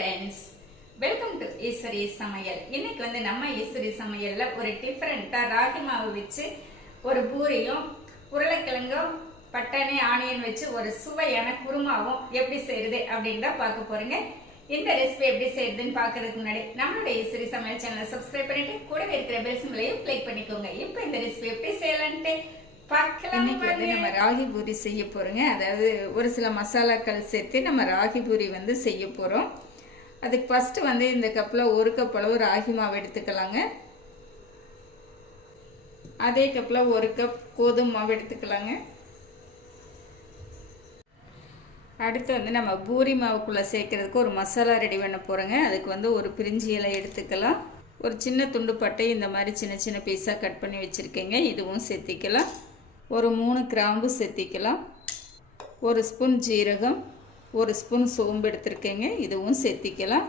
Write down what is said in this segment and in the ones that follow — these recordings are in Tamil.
ஃப்ரெண்ட்ஸ் வெல்கம் டு ஈஸ்வரி சமையல் இன்னைக்கு வந்து நம்ம ஈஸ்வரி சமையல்ல ஒரு டிஃப்ரெண்டா ராகி மாவு வச்சு ஒரு பூரியும் உருளைக்கிழங்கும் பட்டாணி ஆனியன் வச்சு ஒரு சுவையான குருமாவும் எப்படி செய்யறது அப்படின்னு தான் பார்க்க போறீங்க. இந்த ரெசிபி எப்படி செய்யறதுன்னு பார்க்கறதுக்கு முன்னாடி நம்மளோட ஈஸ்வரி சமையல் சேனலை சப்ஸ்கிரைப் பண்ணிட்டு கூடவே இருக்கிற பெல் சிம்பிளையும் கிளிக் பண்ணிக்கோங்க. இப்போ இந்த ரெசிபி எப்படி செய்யலான்ட்டு இன்னைக்கு வந்து. நம்ம ராகி பூரி செய்ய போறோங்க. அதாவது ஒரு சில மசாலாக்கள் சேர்த்து நம்ம ராகி பூரி வந்து செய்ய போறோம். அதுக்கு ஃபஸ்ட்டு வந்து இந்த கப்பில் ஒரு கப் அளவு ராகி மாவு எடுத்துக்கலாங்க. அதே கப்பில் ஒரு கப் கோதுமை மாவு எடுத்துக்கலாங்க. அடுத்து வந்து நம்ம பூரி மாவுக்குள்ளே சேர்க்கறதுக்கு ஒரு மசாலா ரெடி பண்ண போகிறோங்க அதுக்கு வந்து ஒரு பிரிஞ்சி இலை எடுத்துக்கலாம். ஒரு சின்ன துண்டு பட்டை இந்த மாதிரி சின்ன சின்ன பீஸாக கட் பண்ணி வச்சுருக்கேங்க. இதுவும் சேர்த்திக்கலாம். ஒரு மூணு கிராம்பு சேர்த்திக்கலாம். ஒரு ஸ்பூன் ஜீரகம். ஒரு ஸ்பூன் சோம்பு எடுத்திருக்கேங்க. இதுவும் சேர்த்திக்கலாம்.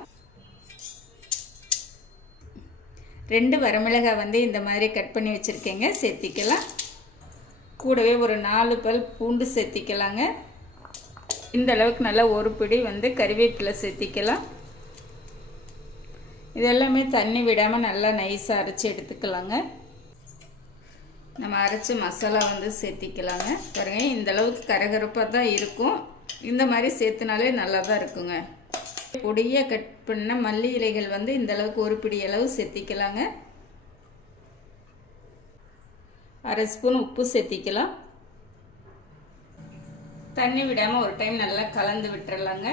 ரெண்டு வரமிளகாய் வந்து இந்த மாதிரி கட் பண்ணி வச்சுருக்கேங்க. சேர்த்திக்கலாம். கூடவே ஒரு நாலு பல் பூண்டு சேர்த்திக்கலாங்க. இந்த அளவுக்கு நல்லா ஒரு பிடி வந்து கறிவேப்பிலை சேர்த்திக்கலாம். இது எல்லாமே தண்ணி விடாமல் நல்லா நைஸாக அரைச்சி எடுத்துக்கலாங்க. நம்ம அரைச்சி மசாலா வந்து சேர்த்திக்கலாங்க. பாருங்கள் இந்த அளவுக்கு கரகரப்பாக தான் இருக்கும். இந்த மாதிரி சேர்த்துனாலே நல்லா தான் இருக்குங்க. பொடியாக கட் பண்ண மல்லி இலைகள் வந்து இந்த அளவுக்கு ஒரு பிடி அளவு சேர்த்திக்கலாங்க. அரை ஸ்பூன் உப்பு சேர்த்திக்கலாம். தண்ணி விடாமல் ஒரு டைம் நல்லா கலந்து விட்டுறலாங்க.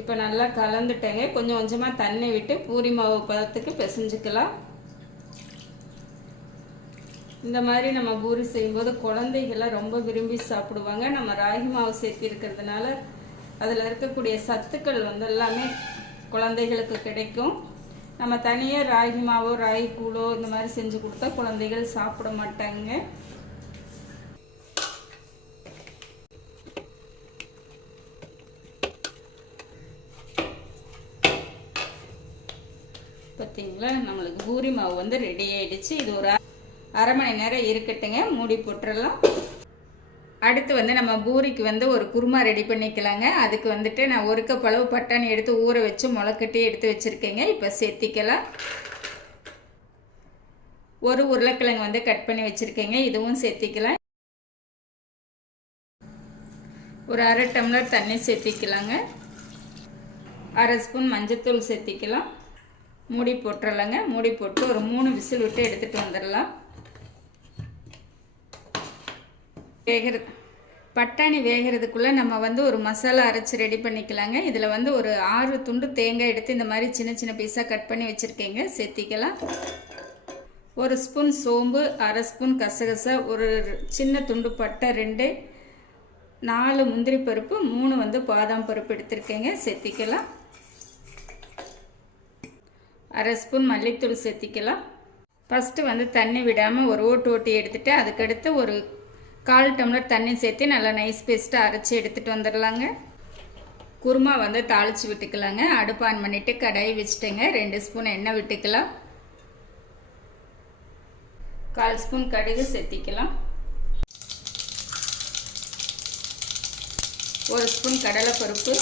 இப்போ நல்லா கலந்துட்டேங்க. கொஞ்சம் கொஞ்சமாக தண்ணி விட்டு பூரி மாவு பதத்துக்கு பிசைஞ்சுக்கலாம். இந்த மாதிரி நம்ம பூரி செய்யும்போது குழந்தைகள்லாம் ரொம்ப விரும்பி சாப்பிடுவாங்க. நம்ம ராகி மாவு சேர்த்து இருக்கிறதுனால அதில் இருக்கக்கூடிய சத்துக்கள் வந்து எல்லாமே குழந்தைகளுக்கு கிடைக்கும். நம்ம தனியாக ராகி மாவோ ராகி கூழோ இந்த மாதிரி செஞ்சு கொடுத்தா குழந்தைகள் சாப்பிட மாட்டாங்க. பார்த்தீங்களா நம்மளுக்கு பூரி மாவு வந்து ரெடி ஆயிடுச்சு. இது ஒரு அரை மணி நேரம் இருக்கட்டுங்க. மூடி போட்டுறலாம். அடுத்து வந்து நம்ம பூரிக்கு வந்து ஒரு குருமா ரெடி பண்ணிக்கலாங்க. அதுக்கு வந்துட்டு நான் ஒரு கப் அளவு பட்டாணி எடுத்து ஊற வச்சு முளைக்கட்டி எடுத்து வச்சுருக்கேங்க. இப்போ சேர்த்திக்கலாம். ஒரு உருளைக்கிழங்கு வந்து கட் பண்ணி வச்சுருக்கேங்க. இதுவும் சேர்த்திக்கலாம். ஒரு அரை டம்ளர் தண்ணி சேர்த்திக்கலாங்க. அரை ஸ்பூன் மஞ்சத்தூள் சேர்த்திக்கலாம். மூடி போட்டுடலாங்க மூடி போட்டு ஒரு மூணு விசில் விட்டு எடுத்துகிட்டு வந்துடலாம். வேகிறது பட்டாணி வேகிறதுக்குள்ளே நம்ம வந்து ஒரு மசாலா அரைச்சி ரெடி பண்ணிக்கலாங்க. இதில் வந்து ஒரு ஆறு துண்டு தேங்காய் எடுத்து இந்த மாதிரி சின்ன சின்ன பீஸாக கட் பண்ணி வச்சுருக்கேங்க. சேர்த்திக்கலாம். ஒரு ஸ்பூன் சோம்பு அரை ஸ்பூன் கசகசா ஒரு சின்ன துண்டு பட்டை ரெண்டு நாலு முந்திரி பருப்பு மூணு வந்து பாதாம் பருப்பு எடுத்திருக்கேங்க. சேர்த்திக்கலாம். அரை ஸ்பூன் மல்லித்தூள் சேர்த்திக்கலாம். ஃபஸ்ட்டு வந்து தண்ணி விடாமல் ஒரு ஓட்டு ஓட்டி எடுத்துகிட்டு அதுக்கடுத்து ஒரு கால் டம்ளர் தண்ணி சேர்த்து நல்லா நைஸ் பேஸ்ட்டாக அரைச்சி எடுத்துகிட்டு வந்துடலாங்க. குருமா வந்து தாளித்து விட்டுக்கலாங்க. அடுப்பு ஆன் பண்ணிவிட்டு கடாயை வச்சுட்டேங்க. ரெண்டு ஸ்பூன் எண்ணெய் விட்டுக்கலாம். கால் ஸ்பூன் கடுகு சேர்த்திக்கலாம். ஒரு ஸ்பூன் கடலைப்பருப்பு.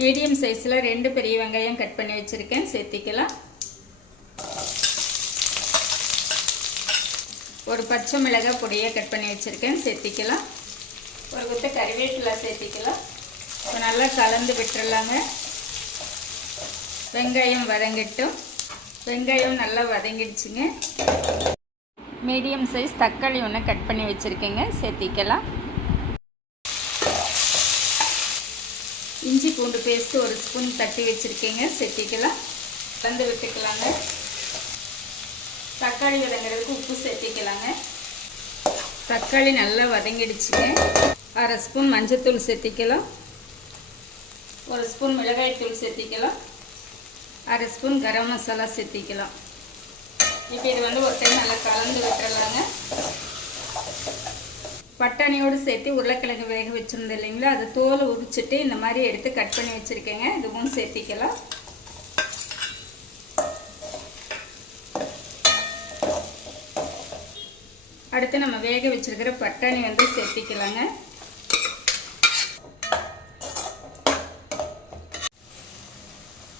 மீடியம் சைஸில் ரெண்டு பெரிய வெங்காயம் கட் பண்ணி வச்சுருக்கேன். சேர்த்திக்கலாம். ஒரு பச்சை மிளகாய் பொடியை கட் பண்ணி வச்சுருக்கேன். சேர்த்திக்கலாம். ஒரு குத்த கறிவேப்பிலை சேர்த்திக்கலாம். இப்போ நல்லா கலந்து விட்டுறலாங்க. வெங்காயம் வதங்கட்டும். வெங்காயம் நல்லா வதங்கிடுச்சுங்க. மீடியம் சைஸ் தக்காளி ஒன்று கட் பண்ணி வச்சுருக்கேங்க. சேர்த்திக்கலாம். இஞ்சி பூண்டு பேஸ்ட்டு ஒரு ஸ்பூன் தட்டி வச்சுருக்கேங்க. சேர்த்திக்கலாம். கலந்து விட்டுக்கலாங்க. தக்காளி வதங்குறதுக்கு உப்பு சேர்த்திக்கலாங்க. தக்காளி நல்லா வதங்கிடுச்சுங்க. அரை ஸ்பூன் மஞ்சத்தூள் சேர்த்திக்கலாம். ஒரு ஸ்பூன் மிளகாய்த்தூள் சேர்த்திக்கலாம். அரை ஸ்பூன் கரம் மசாலா சேர்த்திக்கலாம். இப்போ இது வந்து ஒரு டைம் நல்லா கலந்து விட்டுறலாங்க. பட்டாணியோடு சேர்த்து உருளைக்கிழங்கு வேக வச்சுருந்தோம் இல்லைங்களா? அது தோலை உரிச்சிட்டு இந்த மாதிரி எடுத்து கட் பண்ணி வச்சுருக்கேங்க. இதுவும் சேர்த்திக்கலாம். அடுத்து நம்ம வேக வச்சிருக்கிற பட்டாணி வந்து சேர்த்திக்கலாங்க.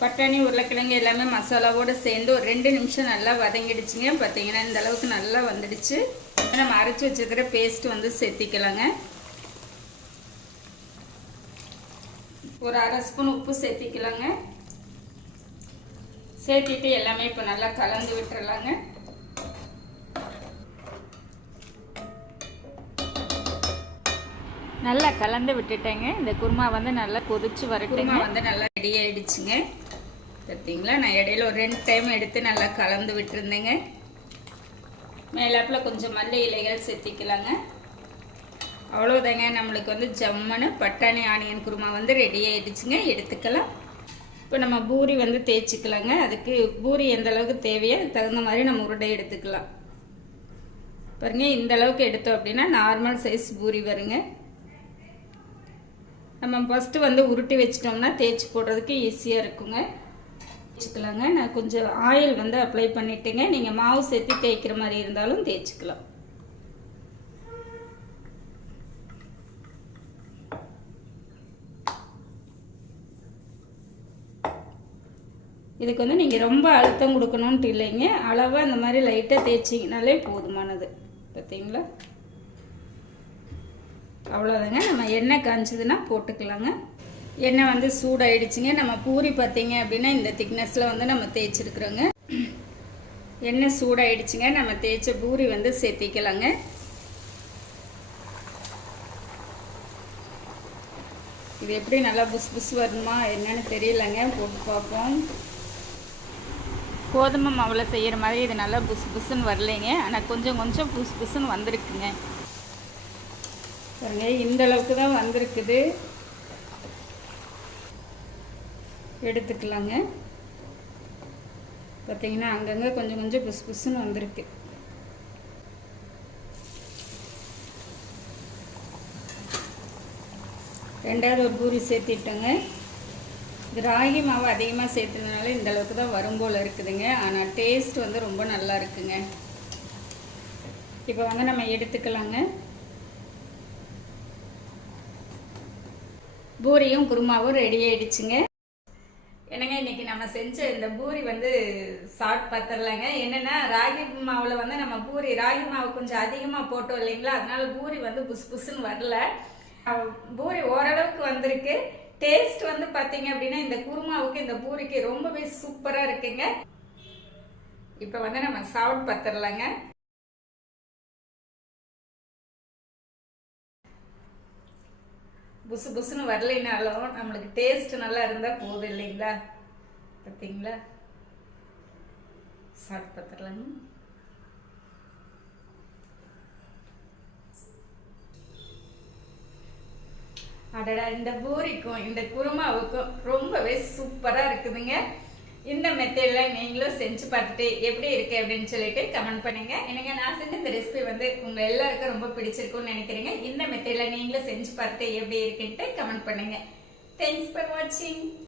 பட்டாணி உருளைக்கிழங்கு எல்லாமே மசாலாவோடு சேர்ந்து ஒரு ரெண்டு நிமிஷம் நல்லா வதங்கிடுச்சுங்க. பார்த்தீங்கன்னா இந்த அளவுக்கு நல்லா வந்துடுச்சு. நம்ம அரைச்சி வச்சிருக்கிற பேஸ்ட் வந்து சேர்த்திக்கலாங்க. ஒரு அரை ஸ்பூன் உப்பு சேர்த்திக்கலாங்க. சேர்த்திட்டு எல்லாமே இப்போ நல்லா கலந்து விட்டுறலாங்க. நல்லா கலந்து விட்டுட்டேங்க. இந்த குருமா வந்து நல்லா கொதிச்சு வரட்டுங்க. வந்து நல்லா ரெடி ஆயிடுச்சுங்க. பார்த்தீங்களா நான் இடையில ஒரு ரெண்டு டைம் எடுத்து நல்லா கலந்து விட்டுருந்தேங்க. மேலாப்பில் கொஞ்சம் மல்லி இலைகள் சேர்த்திக்கலாங்க அவ்வளோதாங்க நம்மளுக்கு வந்து ஜம்முன்னு பட்டாணி ஆனியன் குருமா வந்து ரெடி ஆயிடுச்சுங்க. எடுத்துக்கலாம். இப்போ நம்ம பூரி வந்து தேய்ச்சிக்கலாங்க. அதுக்கு பூரி எந்த அளவுக்கு தேவையோ தகுந்த மாதிரி நம்ம உருண்டை எடுத்துக்கலாம். பாருங்க இந்த அளவுக்கு எடுத்தோம் அப்படின்னா நார்மல் சைஸ் பூரி வருங்க. நம்ம ஃபஸ்ட்டு வந்து உருட்டி வச்சிட்டோம்னா தேய்ச்சி போடுறதுக்கு ஈஸியாக இருக்குங்க. தேய்ச்சிக்கலாங்க நான் கொஞ்சம் ஆயில் வந்து அப்ளை பண்ணிட்டேங்க. நீங்கள் மாவு சேர்த்து தேய்க்கிற மாதிரி இருந்தாலும் தேய்ச்சிக்கலாம். இதுக்கு வந்து நீங்கள் ரொம்ப அழுத்தம் கொடுக்கணுன்ட்டு இல்லைங்க. அளவாக இந்த மாதிரி லைட்டாக தேய்ச்சிங்கனாலே போதுமானது. பார்த்தீங்களா அவ்வளோதாங்க நம்ம எண்ணெய் காய்ச்சதுன்னா போட்டுக்கலாங்க. எண்ணெய் வந்து சூடாயிடுச்சுங்க. நம்ம பூரி பார்த்தீங்க அப்படின்னா இந்த திக்னஸில் வந்து நம்ம தேய்ச்சிருக்குறோங்க. எண்ணெய் சூடாயிடுச்சுங்க. நம்ம தேய்ச்ச பூரி வந்து சேர்த்திக்கலாங்க இது எப்படி நல்லா புஸ் புஸ் வருமா என்னன்னு தெரியலங்க. போட்டு பார்ப்போம். கோதுமை மாவில் செய்கிற மாதிரி இது நல்லா புஸ் புஸ்ன்னு வரலைங்க. ஆனால் கொஞ்சம் கொஞ்சம் புஸ் புஸ்ன்னு வந்திருக்குங்க. பாருங்க இந்த அளவுக்கு தான் வந்திருக்குது. எடுத்துக்கலாங்க. பார்த்தீங்கன்னா அங்கங்கே கொஞ்சம் கொஞ்சம் புஸ் புஸ்ன்னு வந்திருக்கு. ரெண்டாவது ஒரு பூரி சேர்த்திட்டோங்க. இது ராகி மாவு அதிகமாக சேர்த்துனால இந்த அளவுக்கு தான் வரும் போல் இருக்குதுங்க. ஆனால் டேஸ்ட் வந்து ரொம்ப நல்லா இருக்குங்க. இப்போ வந்து நம்ம எடுத்துக்கலாங்க. பூரியும் குருமாவும் ரெடி ஆயிடுச்சுங்க. என்னங்க இன்னைக்கு நம்ம செஞ்ச இந்த பூரி வந்து சாட் பார்த்துடலாங்க என்னன்னா ராகி மாவில் வந்து நம்ம பூரி ராகி மாவு கொஞ்சம் அதிகமாக போட்டோம் இல்லைங்களா? அதனால பூரி வந்து புஸ் புஸ்ன்னு வரல. பூரி ஓரளவுக்கு வந்திருக்கு. டேஸ்ட் வந்து பார்த்தீங்க அப்படின்னா இந்த குருமாவுக்கு இந்த பூரிக்கு ரொம்பவே சூப்பராக இருக்குங்க. இப்போ வந்து நம்ம சாப்பிட்டு பார்த்துடலாங்க புசு புசுன்னு வரலைனாலும் நம்மளுக்கு டேஸ்ட் நல்லா இருந்தால் போதும் இல்லைங்களா? பார்த்தீங்களா? சாப்பிட்டு பார்த்துடலாங்க அடடா இந்த பூரிக்கும் இந்த குருமாவுக்கும் ரொம்பவே சூப்பராக இருக்குதுங்க. இந்த மெத்தடில் நீங்களும் செஞ்சு பார்த்துட்டு எப்படி இருக்கு அப்படின்னு சொல்லிட்டு கமெண்ட் பண்ணுங்க. எனக்கு நான் செஞ்ச இந்த ரெசிபி வந்து உங்க எல்லாருக்கும் ரொம்ப பிடிச்சிருக்கும்னு நினைக்கிறீங்க. இந்த மெத்தடில் நீங்களும் செஞ்சு பார்த்துட்டு எப்படி இருக்குன்ட்டு கமெண்ட் பண்ணுங்க. தேங்க்ஸ் ஃபார் வாட்சிங்